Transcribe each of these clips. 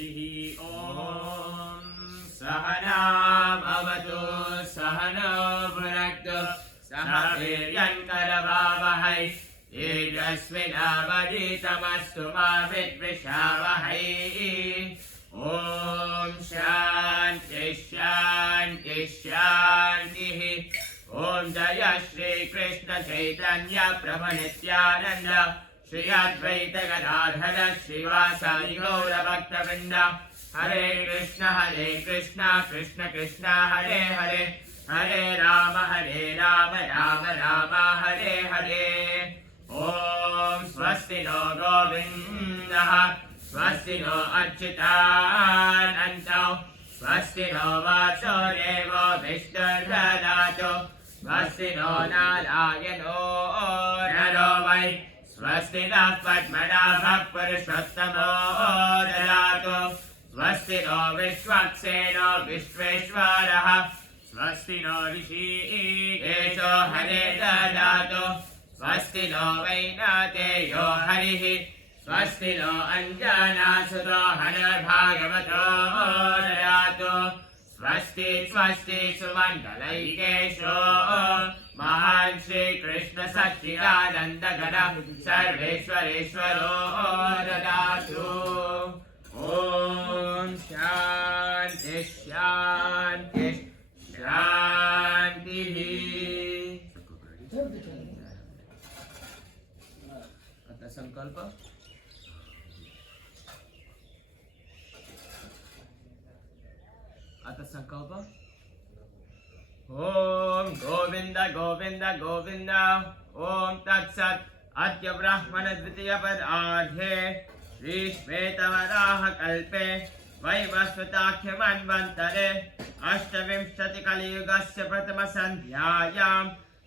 हरिः ॐ सहना भवतु सहनो भुनक्तु सह वीर्यङ्करवावहै तेजस्विनावधीतमस्तु मा विद्विषावहै ॐ शान्ति शान्ति शान्तिः ॐ जय श्री कृष्ण चैतन्य प्रभु नित्यानंद श्री अद्वैत गदाधर श्रीवासादि गौर भक्तवृंद हरे कृष्ण कृष्ण कृष्ण हरे हरे हरे राम राम राम हरे हरे ओम स्वस्ति नो गोविंदः स्वस्ति नो अच्युतानन्तौ स्वस्ति नो वासुदेवो विष्णुर्दधातु स्वस्ति नो नारायणो नरो वै स्वस्ति नः पद्मनाभः पुरुषोत्तमो ददातु स्वस्ति नो विश्वक्सेनो विश्वेश्वरः स्वस्ति नो ऋषिकेशो हरे ददातु स्वस्ति नो वैनातेयो हरिः स्वस्ति नो अञ्जनासुतो हनुर्भागवतो ददातु स्वस्ति स्वस्ति सुमङ्गलैकेशो महान् श्री कृष्ण सच्चिदानन्द गण सर्वेश्वरेश्वरो ददातु ॐ शान्ति शान्ति शान्तिः अतः संकल्प ओम गोविंद गोविंद गोविंद ओम तत्सत् अद्य ब्राह्मण द्वितीय पदार्धे श्री श्वेतवराह कल्पे वैवस्वताख्य मन्वन्तरे अष्टविंशति कलियुगस्य प्रथम संध्यायां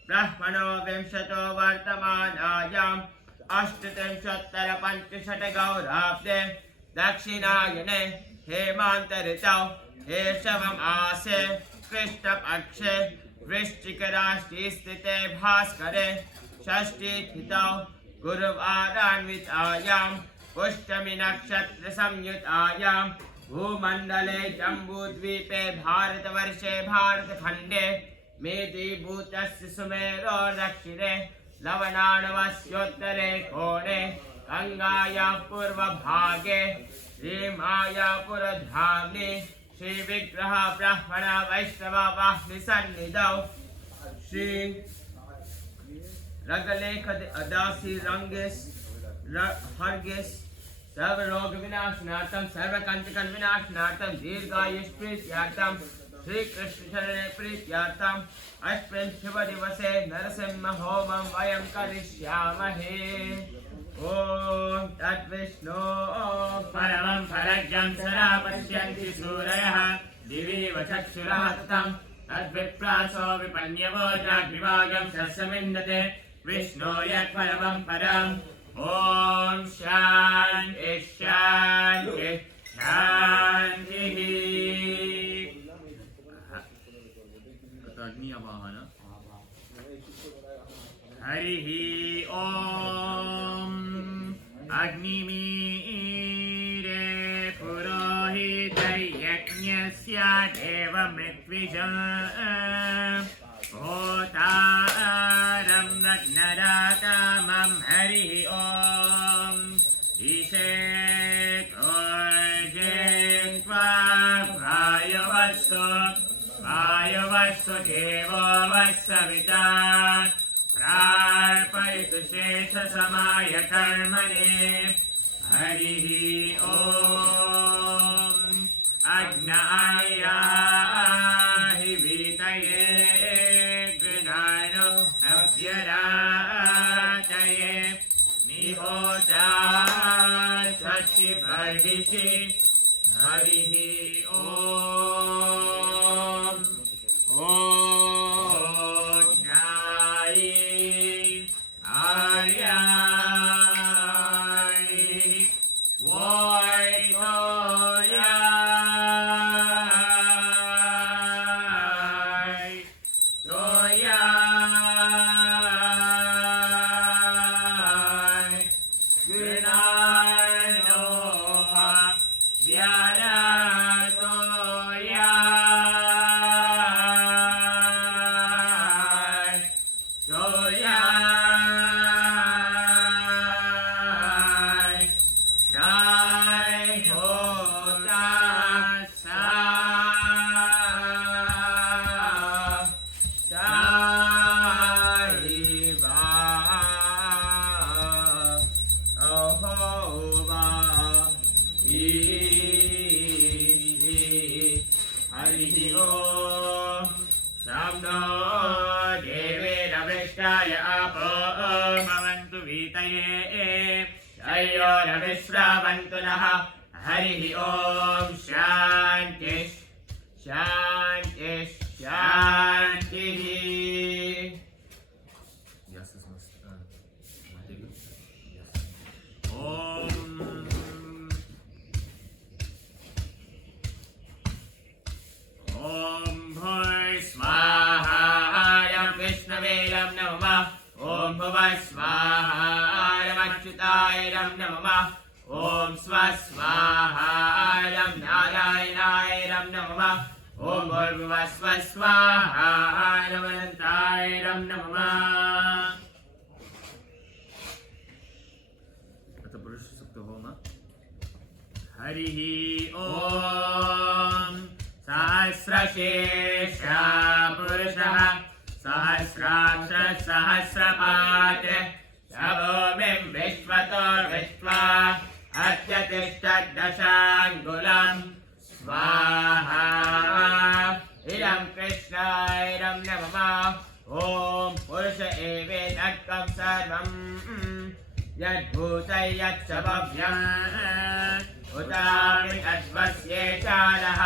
ब्राह्मणो विंशतो वर्तमानायाम् अष्टत्रिंशोत्तर पञ्चशत गौराब्दे दक्षिणायने हेमान्त ऋतौ केशवम् आसे कृष्णपक्षे वृश्चिक राशि स्थिते भास्करे षष्ठी तिथौ गुरुवारान्वितायां पुष्टमी नक्षत्र संयुतायां भूमण्डले जम्बूद्वीपे भारतवर्षे भारतखण्डे मेदिभूतस्य सुमेरोर्दक्षिणे लवणानवस्योत्तरे कोणे गङ्गायाः पूर्वभागे श्रीमायापुरधाम्नि श्री विग्रह ब्राह्मण वैष्णव वाह्नि सन्निधौ श्री रगलेख दासी रंगेश हर्गेश सर्व रोग विनाशनार्थम सर्व कंटकन विनाशनार्थम दीर्घायुष्प्रीत्यार्थम श्री कृष्ण शरणे प्रीत्यार्थम अष्टम शुभ दिवसे नरसिंह होमं वयं करिष्यामहे ओम तद्विष्णु परमं फलज्ञं सदा पश्यन्ति सूरयः दिवीव चक्षुरः ततं तद्विप्रासो विपन्यवो जाग्निवागं शस्यमिन्दते विष्णो यत्परमं पदम् ओम शान्ति शान्ति शान्तिः अग्निवाहन हरिः ओम अग्निमीरे पुरोहितयज्ञस्य देवमृत्विजं होतारं रत्नदातामं हरिः ॐ ईशेत्वा वायुवस्सु देवो वस्सविता प्रार्पयतु शेषसमाय कर्मणे हरिः ॐ अग्नायाहि वीतये गृणानो अभ्यरातये निहोता सचिबर्हिषि हरिः ॐ Yeah. भवन्तु नः हरिः ॐ शान्ति शान्ति शान्तिः ॐ भूर् स्वाहा विष्णवे नमः ॐ भुवः स्वाहा अच्युताय नमः ॐ स्वस्वाहा नारायणाय नमः ॐ भूर्भुवः स्वस्वाहा अनन्ताय नमः अथ पुरुषसूक्त होम हरिः ॐ सहस्रशीर्ष पुरुषः सहस्राक्ष सहस्रपात् शवोमिं विश्वतो विश्वा अत्यतिष्ठद्दशाङ्गुलं स्वाहा इदं कृष्णाय नमः ॐ पुरुष एवेदत्वं सर्वं यद्भूतं यच्च भव्यम् उतामि अध्वस्येचारः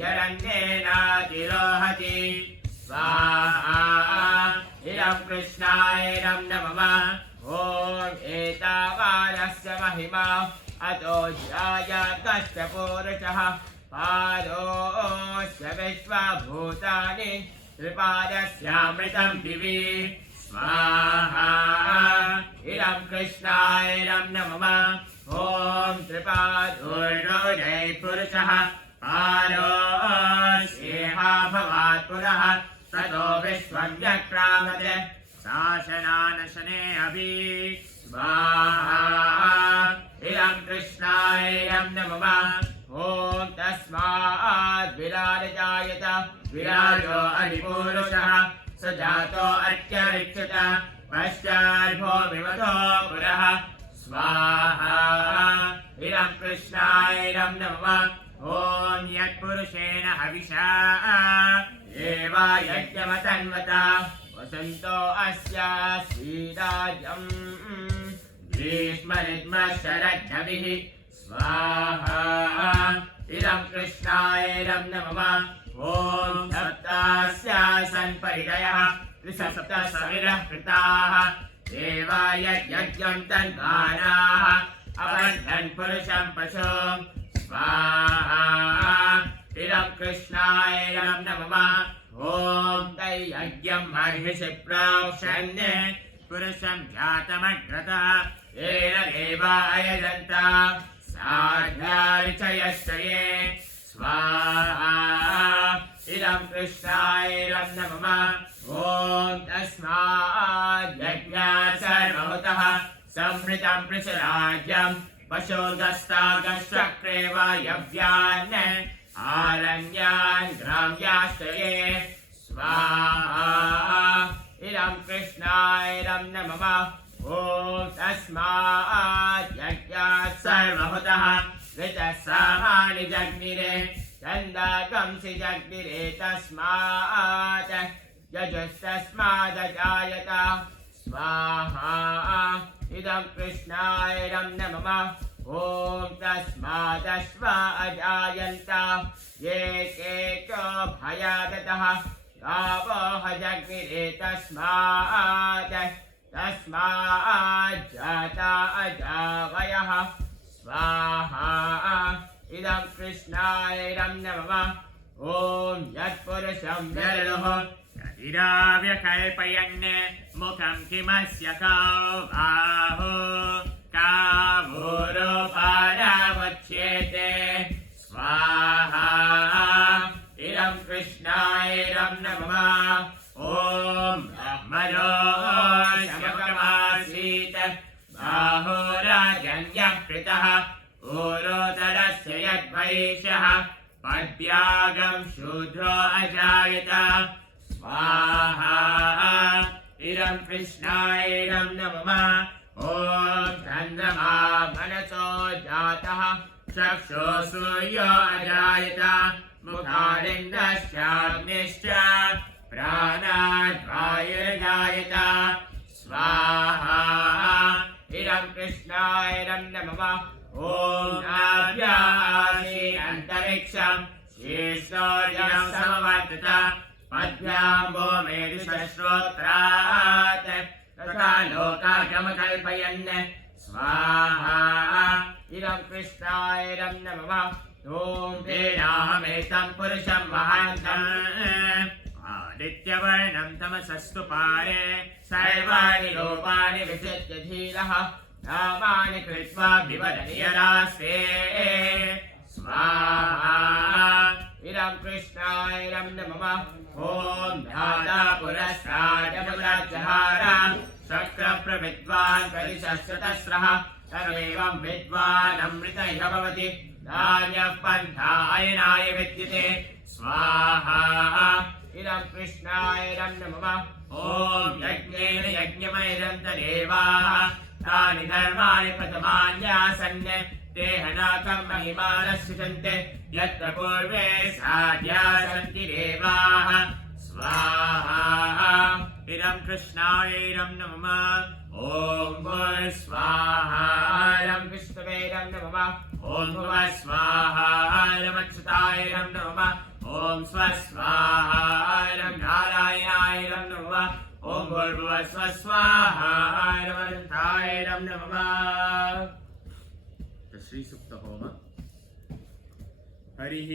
यरण्येनातिरोहति स्वाहा इदं कृष्णाय नमः ॐ एतावानस्य महिमा अतो जायतश्च पुरुषः पादोऽस्य विश्वभूतानि त्रिपादस्यामृतं दिवि स्वाहा इदं कृष्णाय नमः ॐ त्रिपादोर्णोदय पुरुषः पादोऽस्येहा भवात् पुनः ततो विश्वं व्यक्रामते शासनानशने अभि स्वाहा इदं कृष्णाय नमः ॐ तस्माद् विराजजायत विराजो अधिपुरुषः स जातो अत्यरिक्षत पश्चाद्भूमिमतो पुरः स्वाहा इदं कृष्णाय नमः ॐ यत्पुरुषेण हविषा एवा यज्ञमतन्वता वसन्तो अस्यास्वीराज्यम् ग्रीष्मऋग्मशरद्धविः स्वाहा इदं कृष्णाय नमः ॐ सप्तास्यासन् परिदयः त्रिसप्तसविरः कृताः एवा यज्ञं तन्वानाः अबन्धन् पुरुषं पशुं स्वाहा इदं कृष्णाय नमः ॐ तैयज्ञं महिषि प्रोक्षन् पुरुषं जातमग्रतः येन देवायजन्त साध्यार्चयश्चये स्वाहा इदं कृष्णाय नमः ॐ तस्माद् यज्ञात् सर्वभूतः संहृतं पृषराज्यं पशुर्गस्तागश्चक्रे वायव्यान् आरण्यान् ग्राम्याश्रये स्वाहा इदं कृष्णाय नमः ॐ तस्माद् यज्ञात् सर्वभूतः ऋतसामानि जग्निरे छन्दाकंसि जग्निरे तस्मात् यजुस्तस्मादजायत स्वाहा इदं कृष्णाय नमः ॐ तस्मादश्वा अजायन्त ये केचो भयादतः गावः जग्निरे तस्माज्जाता अजावयः स्वाहा इदं कृष्णाय नमः ॐ यत्पुरुषं व्यर्णुः यदिराव्यकल्पयन् मुखं किमस्य बाहो कावोरोपारावच्येते स्वाहा इदं कृष्णाय नमः ॐ ब्रह्मणो शमकमासीत् बाहो राजन्यः कृतः पूर्वोदरस्य यद्वैश्यः पद्भ्यागं शूद्रो अजायत स्वाहा इदं कृष्णाय नमः ॐ चन्द्रमा मनसो जातः चक्षुः सूर्यो अजायत मुखादिन्द्रश्चाग्निश्च प्राणाद्वायुर्जायत स्वाहा इदं कृष्णाय नमः ॐ ॐ आद्यासीदन्तरिक्षं शीर्षोर्यं समवर्तत पद्भ्यां भूमेर्विश्वश्रोत्रात् तथा लोकागमकल्पयन् स्वाहा इदं कृष्णाय नमः ॐ वेदाहमेतं पुरुषं महान्तम् आदित्यवर्णं तमसस्तु पारे सर्वाणि रूपाणि विचित्य धीरः नामानि कृत्वा विवदनीयरास्ते स्वाहा इदं कृष्णाय नमः ॐ धाता पुरस्तादमुराजहार शक्रप्रविद्वान् परिशस्त्रतस्रः सर्वेवं विद्वान् अमृतैः भवति नान्यः पन्था अयनाय विद्यते स्वाहा इदं कृष्णाय नमः ॐ यज्ञेन यज्ञमयदन्तदेवाः तानि धर्माणि प्रथमान्यासन् देहनाकं महिमानस्सृजन्ते यत्र पूर्वे साध्या सन्ति देवाः स्वाहा इदं कृष्णाय नमः ॐ भुवः स्वाहा इदं विष्णवे नमः ॐ भुवः स्वाहा इदं अच्युताय नमः ॐ स्वस्वाहा इदं नारायणाय नमः ॐ भूर्भुवः स्वस्वाहा इदं अनन्ताय नमः श्री सुक्त होम हरिः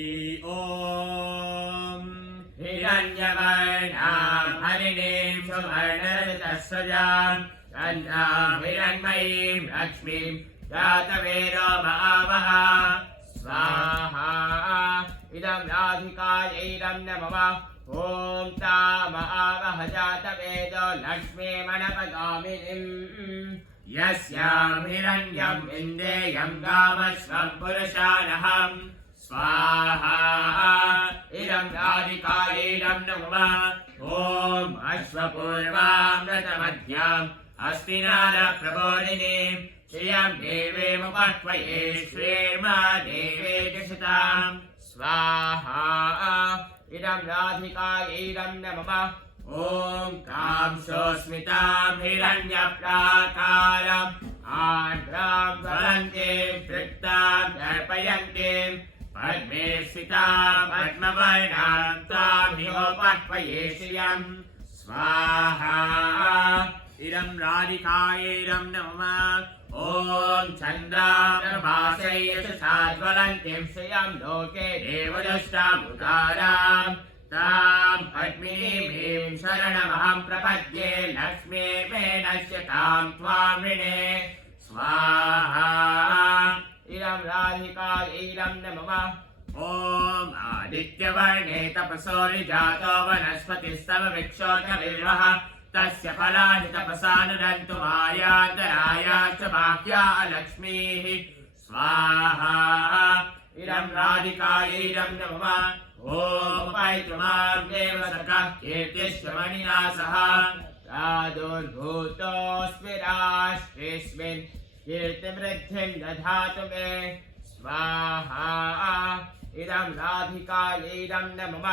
ॐ हिरण्यवर्णां हरिणीं सुवर्णरजतस्रजां चन्द्रां हिरण्मयीं लक्ष्मीं जातवेदो महावः स्वाहा इदं राधिकायै नमः ॐ तामहावः जातवेदो लक्ष्मीमनपगामिनीम् यस्यां हिरण्यं विन्देयं गामस्वं पुरुषानहं स्वाहा इदं राधिकायै नमः ॐ अश्वपूर्वामृतमध्याम् अस्तिनादप्रबोधिनीं श्रियं देवीमुपह्वये श्रीर्मा देवे जषतां स्वाहा इदं राधिकायै नमः ॐ कांसोऽस्मितां हिरण्यप्राकारम् आर्द्रां ज्वलन्तीं तृप्तां दर्पयन्तीं पद्मे स्थितां पद्मवर्णां तां हिमोपह्वये श्रियं स्वाहा इदं राधिकायै नमः ॐ चन्द्राप्रभासै यशसा ज्वलन्तीं श्रियं लोके देवदष्टामुदाराम् तां पद्मिनीं शरणमहं प्रपद्ये लक्ष्मी मे नश्यतां त्वां ऋणे स्वाहा इदं राधिकायै नमः ॐ आदित्यवर्णे तपसोरिजातो वनस्पतिस्तव वृक्षोऽतविर्वः तस्य फलानि तपसानुदन्तु मायान्तरायाश्च बाह्या लक्ष्मीः स्वाहा इदं राधिकायै नमः ॐ पैतृमां देवसखः कीर्तिश्च मणिना सह प्रादुर्भूतोऽस्मि राष्ट्रेऽस्मिन् कीर्तिवृद्धिं दधातु मे स्वाहा इदं राधिकायै नमः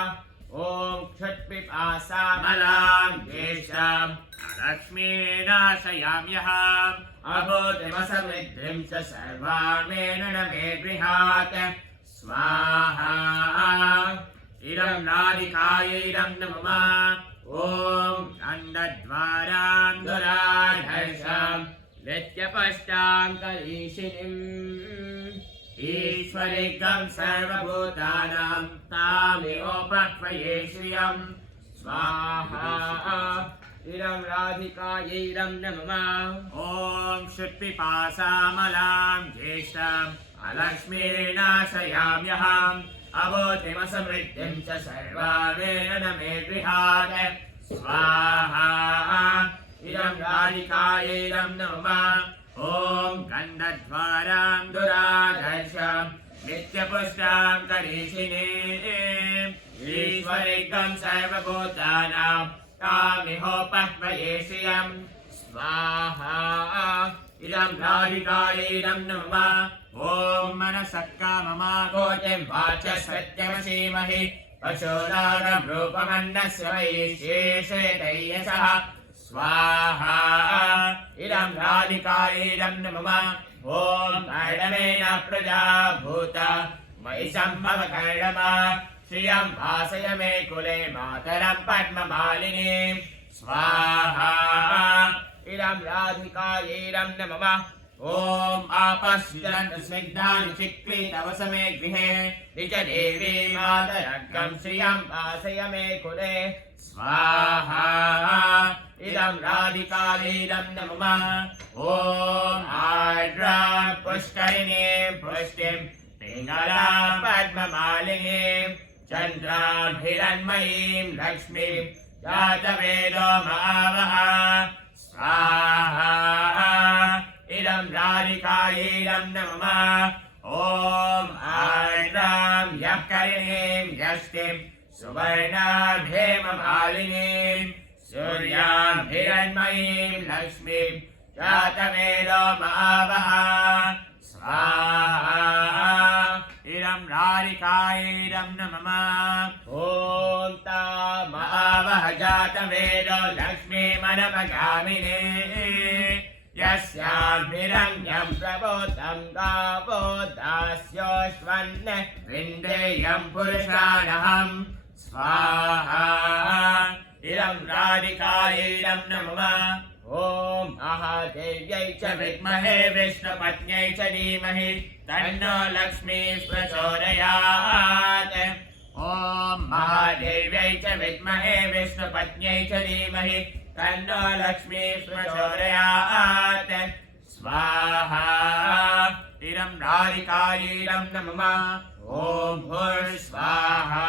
ॐ क्षुत्पिपासामलां देशां लक्ष्मीनाशयाम्यहम् अभूतिमसमृद्धिं च सर्वामेन न मे गृहात् स्वाहा इदं राधिकायै नमः ॐ अण्डद्वारां दुराधर्षं नित्यपष्टां करीषिणीम् ईश्वरिकं सर्वभूतानां तामिहोपह्वये श्रियं स्वाहा इदं राधिकायै नमः ॐ क्षुत्पिपासामलां ज्येष्ठाम् अलक्ष्मीनाशयाम्यहम् अभूतिमसमृद्धिं च सर्वामेन न मे गृहात् स्वाहा इदं राधिकायै नमः ॐ गन्धद्वारां दुराधर्षं नित्यपुष्टां करीषिणीम् ईश्वरिकं सर्वभूतानां तामिहोपह्वये श्रियं स्वाहा इदं राधिकायै नमः ॐ मनसः काममागोचं वाचस्पत्यमसीमहि पशूनागं रूपमन्नस्य वैशेषेतैयशः स्वाहा इदं राधिकायै नमः ॐ कर्णमेन प्रजा भूत मयि सम्भव कर्णमा श्रियं भासय मे कुले मातरं पद्ममालिनीं स्वाहा इदं राधिकायैरं नमः ॐ आपश्चिरन्तु स्निग्धानि चिक्रीतवसमे गृहे निज देवी मातरग्गं श्रियं भासय मे कुले स्वाहा इदं राधिकायैरं नमः ॐ आर्द्रां पुष्करिणीं पुष्टिं पिङ्गलां पद्ममालिनीं चन्द्रां हिरण्मयीं लक्ष्मीं जातवेदो महावः स्वाहा इदं राधिकायैरं नमः ॐ आर्द्रां यःकरिणीं यष्टिं सुवर्णाभेममालिनीं सूर्यां हिरण्मयीं लक्ष्मीं जातवेदो महावः स्वाहा इदं राधिकायैरं नमः ॐ ता महावः जातवेदो लक्ष्मीमनपगामिनी यस्यां हिरण्यं प्रबोधं गावो दास्योष्वन् विन्देयं पुरुषाणहं स्वाहा इदं राधिकायैरं नमः ॐ महादेव्यै च विद्महे विष्णुपत्न्यै च धीमहि तन्नो लक्ष्मीः प्रचोदयात् ॐ महादेव्यै च विद्महे विष्णुपत्न्यै च धीमहि तन्नो लक्ष्मीः प्रचोदयात् स्वाहा इदं राधिकायैरं नमः ॐ भूर्स्वाहा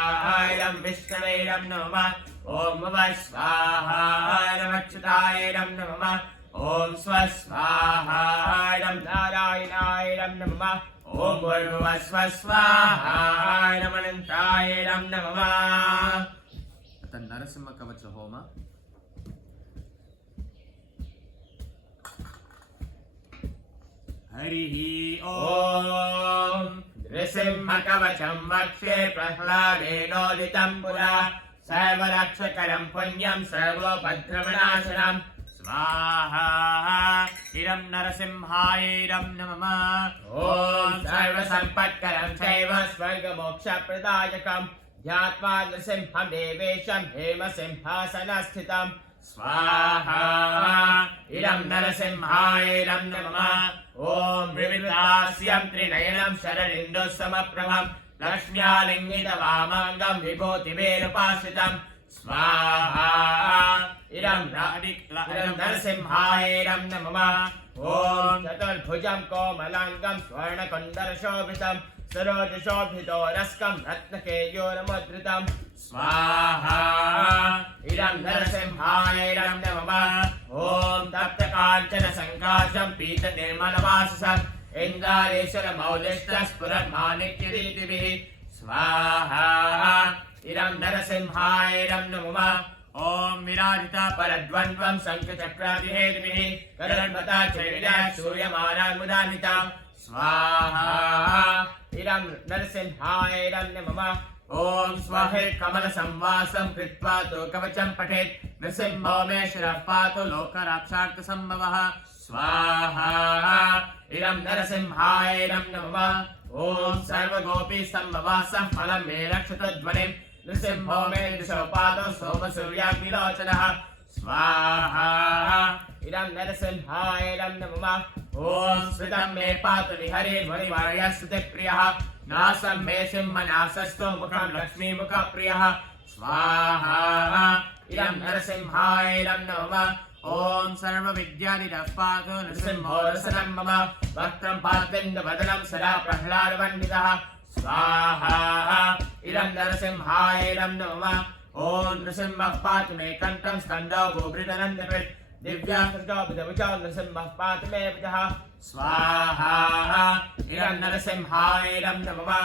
इदं विष्णवेरं नमः ॐ भुवः स्वाहा इदं अच्युतायैरं नमः ॐ स्वस्वाहा इदं नारायणायैरं नमः ॐ भूर्भुवः स्वस्वाहा इदं अनन्तायैरं नमः नरसिंहकवच होम हरिः ॐ नृसिंहकवचं वक्षे प्रह्लादेनोदितं पुरा सर्वरक्षकरं पुण्यं सर्वोपद्रवनाशनं स्वाहा इदं नरसिंहायैरं नमः ॐ सर्वसम्पत्करं चैव स्वर्गमोक्षप्रदायकं ध्यात्वा नृसिंहं देवेशं हेमसिंहासनस्थितं स्वाहा इदं नरसिंहायैरं नमः ॐ विविधास्यं त्रिनयनं शरदिन्दुसमप्रभं लक्ष्म्यालिङ्गितवामाङ्गं विभूतिवेरुपाश्रितं स्वाहा इदं नरसिंहायैरं नमः ॐ चतुर्भुजं कोमलाङ्गं स्वर्णकुण्डलशोभितं सरोजशोभितोरस्कं रत्नकेयूरमुद्रितं स्वाहा इदं नरसिंहायैरं नमः ॐ तप्तकाञ्चनसङ्काशं पीतनिर्मलवाससं इन्द्रालेश्वरमौलिष्टस्फुरन्माणिक्यदीप्तिभिः स्वाहा इदं नरसिंहायैरं नमः ॐ विराजितपरद्वन्द्वं शङ्खचक्रादिहेतुभिः गरुडमता सूर्यमानान्मुदान्वितं स्वाहा इदं नरसिंहायैरं नमः ॐ स्वहिर्कमलसंवासं कृत्वा तु कवचं पठेत् नृसिंहो मे शिरः पातु लोकरक्षार्थसम्भवः स्वाहा इदं नरसिंहायैरं नमः ॐ सर्वगोपीसम्भवासः फलं मे रक्षतु ध्वनिं नृसिंहो मे दिशो पातु सोमसूर्याग्निलोचनः स्वाहा इदं नरसिंहायैरं नमः ॐ स्मृतं मे पातु विहरिध्वनिवर्यः स्तुतिप्रियः नासं मे सिंहनासस्तु मुखं लक्ष्मीमुखप्रियः स्वाहा इदं नरसिंहायैरं नमः ॐ सर्वविद्यादिदः पातु नृसिंहो रसनं मम वक्त्रं पातुन्दवदनं सदा प्रह्लादवन्दितः स्वाहा इदं नरसिंहायैरं नमः ॐ नृसिंहः पातु मे कण्ठं स्कन्दौ भूभृतनन्दकृत् दिव्याकृतोऽभिधवचौ नृसिंहः पातु मे वचः स्वाहा इदं नरसिंहायैरं नमः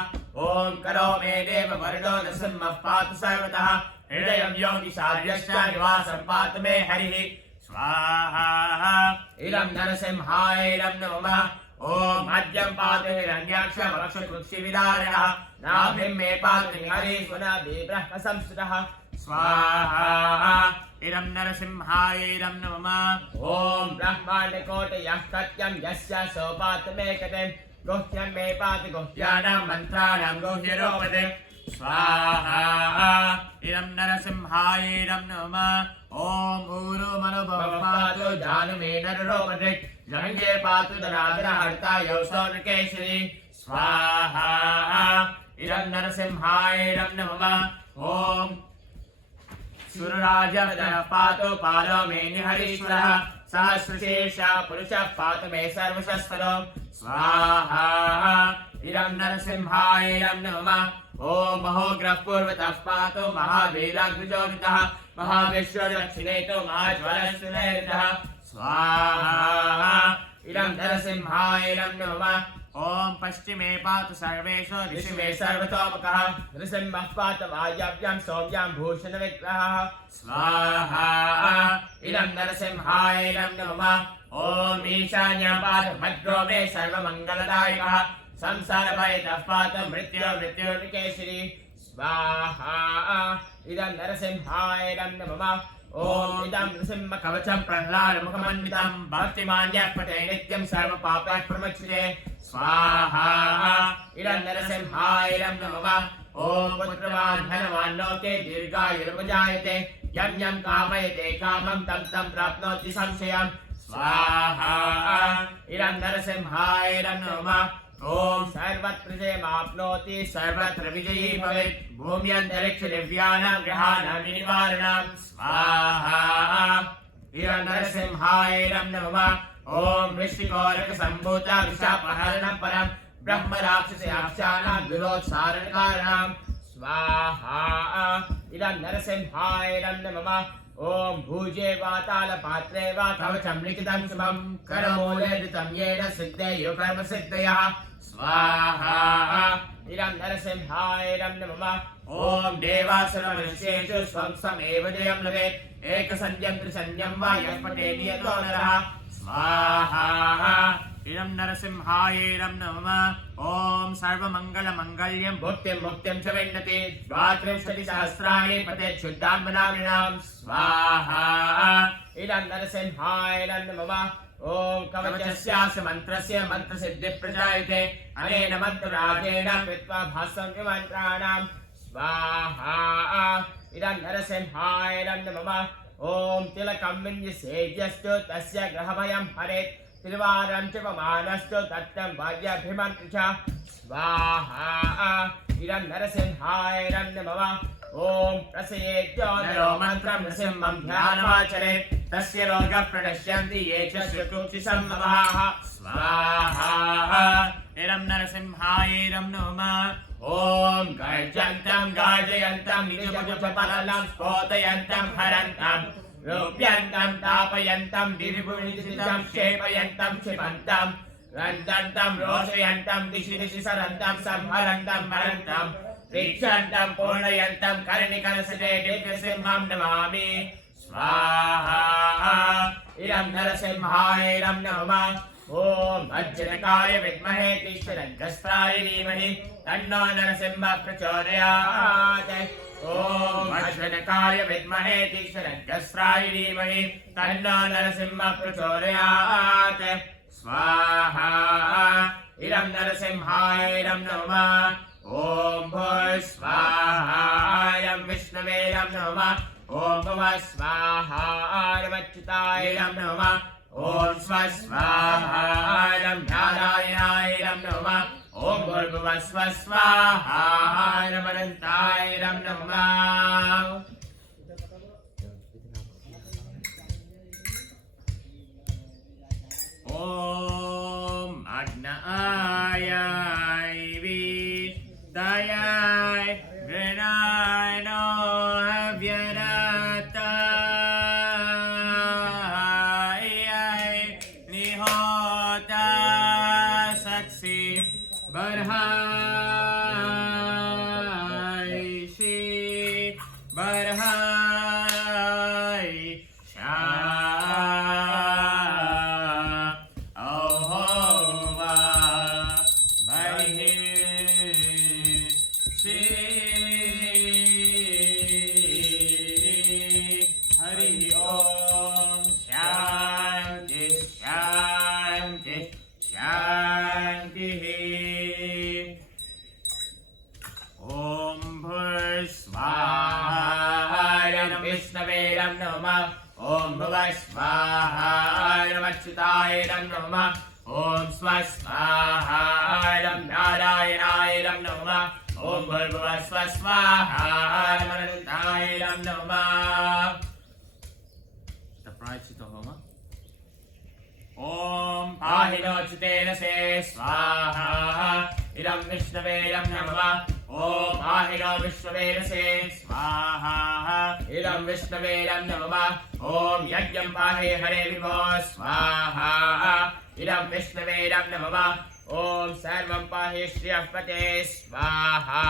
ॐ करो मे देववरदो नृसिंहः पातु सर्वतः हृदयं योगिशार्यश्च निवासं पातु मे हरिः स्वाहा इदं नरसिंहायैरं नमः ॐ मध्यं पातु हिरण्याक्षमक्षकृक्षिविदारः नाभिं मे पातु हरिः पुनः ब्रह्मसंस्थितः स्वाहा इदं नरसिंहाय इदं नमः ॐ ब्रह्माण्डकोटयः सत्यं यस्य सोपातमेकते गुह्यं मे पाति गुह्यानां मन्त्राणां गुह्यरूपते स्वाहा इदं नरसिंहाय इदं नमः ॐ ऊरु पातु जानुमे नररूपते जङ्गे पातु धनाधरहर्ता यौसौनकेशरी स्वाहा इदं नरसिंहाय इदं नमः ॐ सुरराजः पातु पालो मे निहरीश्वरः सहस्रशीर्ष पुरुषः पातु मे सर्वशस्त्रः स्वाहा इदं नरसिंहाय इदं नमः ॐ महोग्रः पूर्वतः पातु महावीराग्निजोनितः महाविश्वदक्षिणेतो महाज्वलश्रेतः स्वाहा इदं नरसिंहाय इदं नमः ॐ पश्चिमे पातु सर्वेषु ऋषिमे सर्वतोमुखः नृसिंहः पातु वायव्यां सौम्यां भूषणविग्रहः स्वाहा इदं नरसिंहाय इदं नमः ॐ ईशान्यं पातु भद्रो मे सर्वमङ्गलदायकः संसारभयतः पातु मृत्युर्निकेशरी स्वाहा इदं नरसिंहाय इदं नमः ॐ इदं नृसिंहकवचं प्रह्लादमुखमण्डितं भक्तिमान्यः पठे नित्यं सर्वपापैः प्रमुच्यते स्वाहा इदं नरसिंहाय इदं नमः ॐ पुत्रवान् धनवान् लोके दीर्घायुर्भुजायते यं यं कामयते कामं तं तं प्राप्नोति संशयम् स्वाहा इदं नरसिंहाय इदं नमः ॐ सर्वत्र जयमाप्नोति सर्वत्र विजयी भवेत् भूम्यन्तरिक्षदिव्यानां ग्रहाणां निवारणं स्वाहा इदं नरसिंहाय इदं नमः ॐ वृश्चिकोरकसम्भूता विशापहरणं परं ब्रह्मराक्षसयाक्षाणां दुरोत्सारणकारणं स्वाहा इदं नरसिंहाय इदं नमः ॐ भूजे वातालपात्रे वा कवचं लिखितं शुभं करमूले धृतं येन सिद्धेयो कर्मसिद्धयः स्वाहा इदं नरसिंहाय इदं नमः ॐ देवासुरमनुष्येषु स्वं स्वमेव जयं लभेत् एकसंज्ञं त्रिसंज्ञं वा यः पठे नियतो नरः स्वाहा इदं नरसिंहाय इदं नमः ॐ सर्वमङ्गलमङ्गल्यं भुक्तिं मुक्तिं च विन्दति द्वात्रिंशतिसहस्राणि पतेत् शुद्धान्मनाम्नां स्वाहा इदं नरसिंहाय इदं नमः ॐ कवचस्यास्य मन्त्रस्य मन्त्रसिद्धिप्रजायते अनेन मन्त्रराजेन कृत्वा भासं विमन्त्राणां स्वाहा इदं नरसिंहाय इदं नमः ॐ तिलकं विन्यसेव्यस्तु तस्य ग्रहभयं हरेत् त्रिवारं च पमानस्तु तत्तं वाज्याभिमन्त्र च स्वाहा इदं नरसिंहाय इदं नमः ॐ प्रसयेत्यो नरो मन्त्रं नृसिंहं ध्यानमाचरेत् तस्य रोगः प्रणश्यन्ति ये च शुकुक्षिसम्भवाः स्वाहा इदं नरसिंहाय इदं नमः ॐ गर्जन्तं गार्जयन्तं निजमुजपलनं स्फोटयन्तं हरन्तं रूप्यन्तं तापयन्तं दिविभुविदितं क्षेपयन्तं क्षिपन्तं रन्दन्तं रोषयन्तं दिशि दिशि सरन्तं संहरन्तं मरन्तं रीक्षन्तं पूर्णयन्तं कर्णिकरसते दिव्यसिंहं नमामि स्वाहा इदं नरसिंहाय इदं नमः ॐ वज्रकाय विद्महे तीक्ष्णरङ्गस्त्राय धीमहि तन्नो नरसिंहः प्रचोदयात् ॐ वज्रकाय विद्महे तीक्ष्णरङ्गस्त्राय धीमहि तन्नो नरसिंहः प्रचोदयात् स्वाहा इदं नरसिंहाय इदं नमः ॐ भूस्वाहायं विष्णवे इदं नमः ॐ भुवः स्वाहायमच्युताय इदं नमः ॐ स्वस्वाहायं नारायणाय इदं नमः ॐ भूर्भुवः स्वस्वाहायमनन्ताय इदं नमः ॐ अग्नाय दयाय गणाय नो हव्यरताय निहोता सक्षि बर्हाय श्री बर्हाय शा अहोवा बर्हि श्री हरि स्वाहायरं नमः ॐ भुवः स्वाहायरमच्युतायरं नमः ॐ स्वः स्वाहायरं नारायणायरं नमः ॐ भूर्भुवः स्वः स्वाहायरमनन्तायरं नमः प्रायश्चित्त होम ॐ पाहिनोचितेन से स्वाहा इदं विष्णवेरं नमः ॐ पाहिनो विश्ववेरसे स्वाहा इदं विष्णवेरं नमः ॐ यज्ञं पाहि हरे विभो स्वाहा इदं विष्णवेरं नमः ॐ सर्वं पाहि श्रियःपते स्वाहा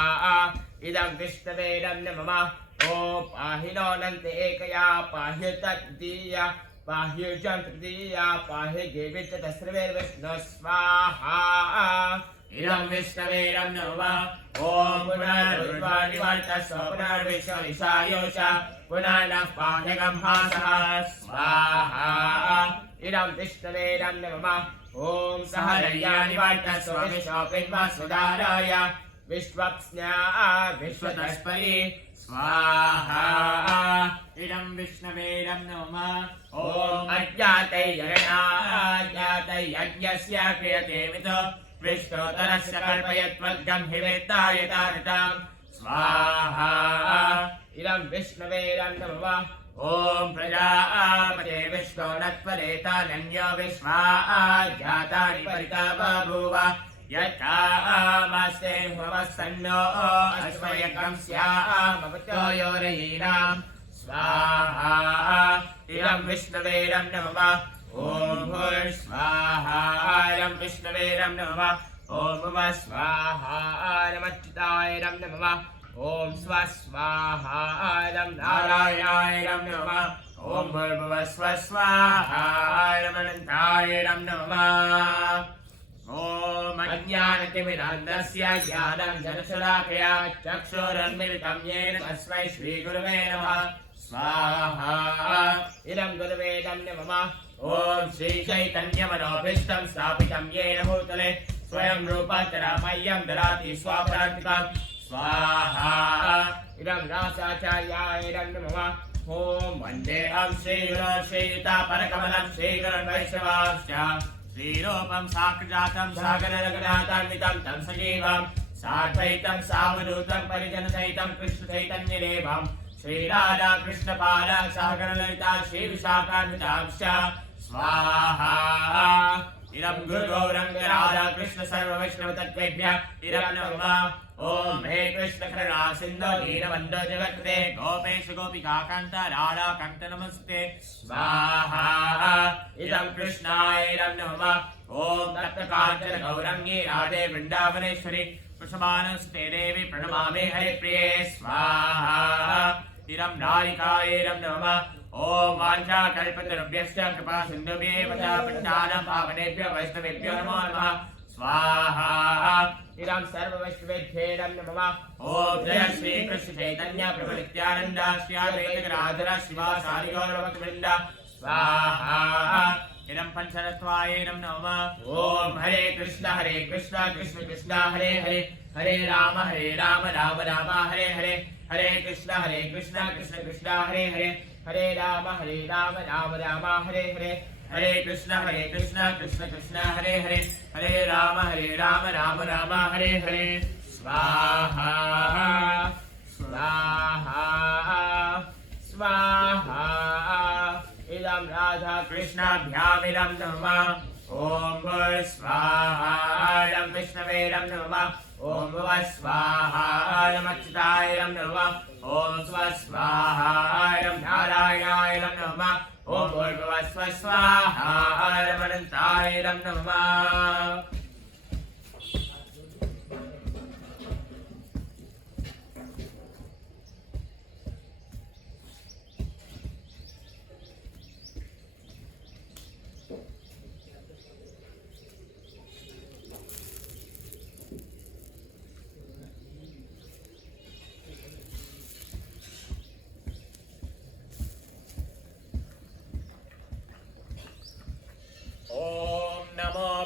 इदं विष्णवेरं नमः ॐ पाहिनो नन्ते एकया पाहि तद्दीया पाहि च तृतीया पाहि देवी च तस्रवेर्विष्णु स्वाहा इदं विष्णवेरं नमः ॐ पुनर्विवर्तस्व पुनर्विश्वनिशायोष पुनर्नः पाठकं हासः स्वाहा इदं विष्णवेरं नमः ॐ सहरय्यानिवर्तस्व विश्वपिन्वसुधाराय विश्वप्स्न्या विश्वतस्परि स्वाहा इदं विष्णवेरं नमः ॐ अज्ञातैर्यज्ञातै यज्ञस्य क्रियते मितो विष्णोतरस्य कल्पयत्वद्गं हि वेत्तायतानितां स्वाहा इदं विष्णवेरं नमः ॐ प्रजापते विष्णोरत्वरेतानन्यो विश्वा जातानि परिता बभूव यत्तामस्ते भवस्सन्नो अस्मयकं स्यामवतो योरयीनां स्वाहा इदं विष्णवेरं नमः ॐ भूर्स्वाहारं विष्णवेरं नमः ॐ भुवः स्वाहारमच्युतायरं नमः ॐ स्वः स्वाहारं नारायणायरं नमः ॐ भूर्भुवः स्वः स्वाहारमनन्तायरं नमः ॐ अज्ञानतिमिरान्धस्य ज्ञानं जनशलाकया चक्षुरुन्मिलितं येन तस्मै श्रीगुरुवे नमः स्वाहा इदं गुरुवेदं नमः ॐ श्रीचैतन्यमनोभीष्टं स्थापितं येन भूतले स्वयं रूपान्तरमह्यं ददाति स्वापरान्तिकं स्वाहा इदं रासाचार्यायरं नमः ॐ वन्देऽहं श्रीगुरो श्रीयुतापरकमलं श्रीगुरुन् वैष्णवांश्च श्रीरूपं साक्षातं सागररघुनाथान्वितं तं सजीवं साद्वैतं सावधूतं परिजनसहितं कृष्णचैतन्यदेवं श्रीराधा कृष्णपादा सागरललिता श्रीविशाखान्वितांश्च स्वाहा इदं गुरुगौरङ्ग राधा कृष्ण सर्ववैष्णवतत्त्वेभ्यः इदं नमः ॐ हे कृष्ण करुणा सिन्धो दीनबन्धो जगत्कृते गोपेश गोपिकान्त राधाकान्त नमस्ते स्वाहा इदं कृष्णाय इदं नमः ॐ तप्तकाञ्चन गौरङ्गी राधे वृन्दावनेश्वरि वृषभानुस्ते देवी प्रणमामि हरिप्रिये स्वाहा इदं राधिकाय इदं नमः ॐ वाञ्छाकल्पतरुभ्यश्च कृपा सिन्धुभ्येव च पतितानां पावनेभ्यो वैष्णवेभ्यो नमो नमः स्वाहा इदं सर्ववैष्णवेभ्यो नमः ॐ जय श्री कृष्ण चैतन्य प्रभु नित्यानन्द श्री अद्वैत गदाधर शिवासादि गौरभक्तवृन्द स्वाहा इदं पञ्चरत्वाय नमः ॐ हरे कृष्ण कृष्ण कृष्ण हरे हरे हरे राम राम राम हरे हरे हरे कृष्ण कृष्ण कृष्ण हरे हरे हरे राम राम राम हरे हरे हरे कृष्ण कृष्ण कृष्ण हरे हरे हरे राम राम हरे हरे स्वाहा स्वाहा स्वाहा इदं राधा कृष्णाभ्यामिदं नमः ॐ भूर्स्वाहारं विष्णवेरं नमः ॐ भुवः स्वाहारमच्युतायरं नमः ॐ स्वः स्वाहारं नारायणायरं नमः ॐ भूर्भुवः स्वः स्वाहारमनन्तायरं नमः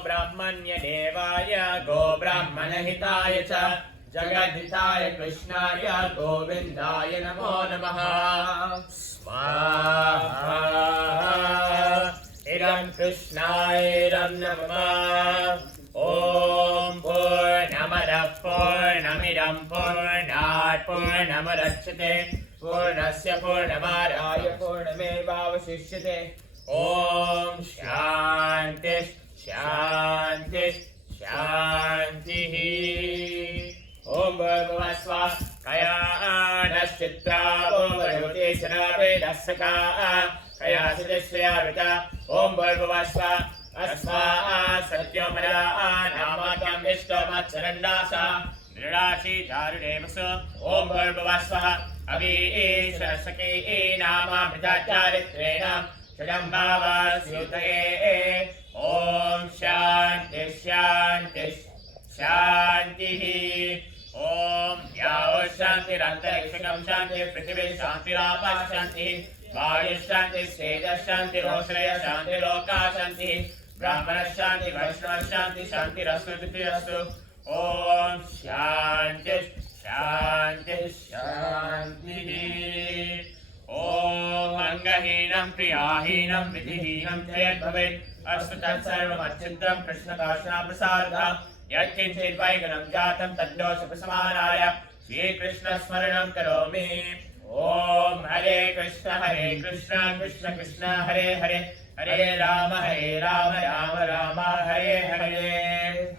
ब्रह्मण्यदेवाय गो ब्राह्मणहिताय च जगद्धिताय कृष्णाय गोविन्दाय नमो नमः स्वाहा इदं कृष्णाय इदं नमः ॐ पूर्णमदः पूर्णमिदं पूर्णात् पूर्णमुदच्यते पूर्णस्य पूर्णमादाय पूर्णमेवावशिष्यते ॐ शान्ति शान्ति शान्तिः ॐ भूर्भुवः स्वः कयानश्चित्रा ॐ भूर्भुवतीशरावेदस्सका कयासितश्रयावृता ॐ भूर्भुवः स्वः अस्माः सत्योमरा नामाख्यं विष्णुमत्सरण्डासा नृणाशी चारुदेवसु ॐ भूर्भुवः स्वः अवीशरसके नामामृताचारित्रेण षडम्बावास्युतये ॐ शान्ति शान्ति शान्तिः ॐ यावः शान्तिरन्तरिक्षं शान्तिः पृथिवी शान्तिरापः शान्तिः वायुशान्तिः स्वेदशान्तिरोषधयः शान्तिर्लोकाः शान्तिः ब्राह्मणशान्तिः वैष्णवशान्तिः शान्तिरस्तु द्वितीयस्तु ॐ शान्ति शान्ति शान्तिः ॐ अङ्गहीनं क्रियाहीनं विधिहीनं च यद्भवेत् अस्तु तत्सर्वमच्युतं कृष्णकाशनाप्रसादः यत्किञ्चित् वैगुणं जातं तद्दोषोपशमनाय श्रीकृष्णस्मरणं करोमि ॐ हरे कृष्ण कृष्ण कृष्ण हरे हरे हरे राम राम राम हरे हरे